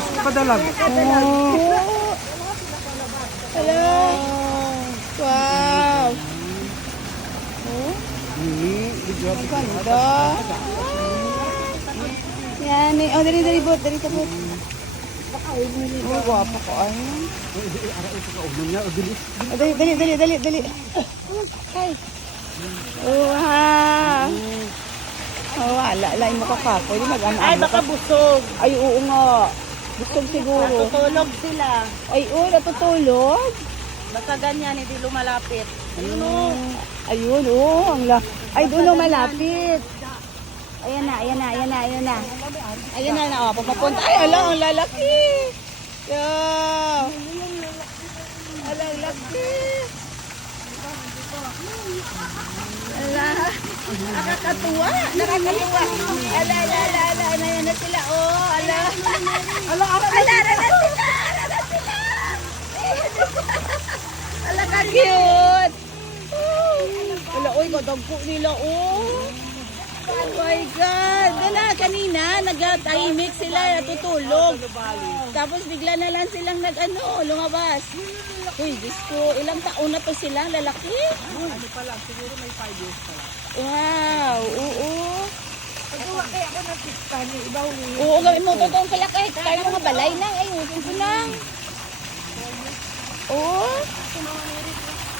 Diyos ko padalag. Oh. Hello. Wow. Oh. Ang ganda. Yan. Oh, dali bot. Dali bot. Oh, guwapo ko. Ay. Dali. Ay. Wow. Oh, wala. Lain mo kakapoy. Ay, baka busog. Ay, oo nga. Busog siguro. Natutulog sila. Ay, oo, natutulog. Basta ganyan, hindi lumalapit. Ayun o. Ayun, oo. Ay, doon malapit. Ayan na. Ayan na, papapunta. Ay, ala, ang lalaki. Yeah. Ala, ang laki. Ala. Nakakatuwa. Ala. Ayan na sila, oh. Ala. Ala na sila. Ala, ka-cute. Ala, oy, kadagpo nila, oh. Oh my God! Dala, kanina, nagtahimik sila, natutulog. Tapos bigla na lang silang lumabas. Uy, Diyos ko, ilang taon na to sila, lalaki? Ano pa lang, siguro may 5 years pa lang. Wow, oo. Pagawa kaya ako ng tikpan, yung iba uwi. Oo, gawin mo, totoong pala kahit tayo mga balay lang. Ay, upo lang. Oo.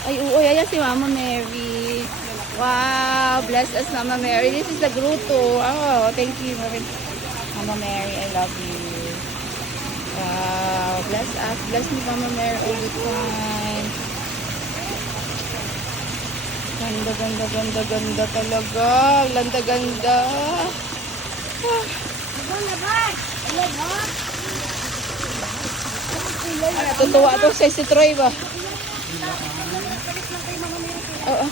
Ay, oo, ayan si Mama Mary. Wow, bless us, Mama Mary. This is the grotto. Oh, thank you, Mama Mary. I love you. Wow, bless us. Bless me, Mama Mary, all the time. Ganda talaga. Ganda. Tutuwa to sa si Troy ba? Oo.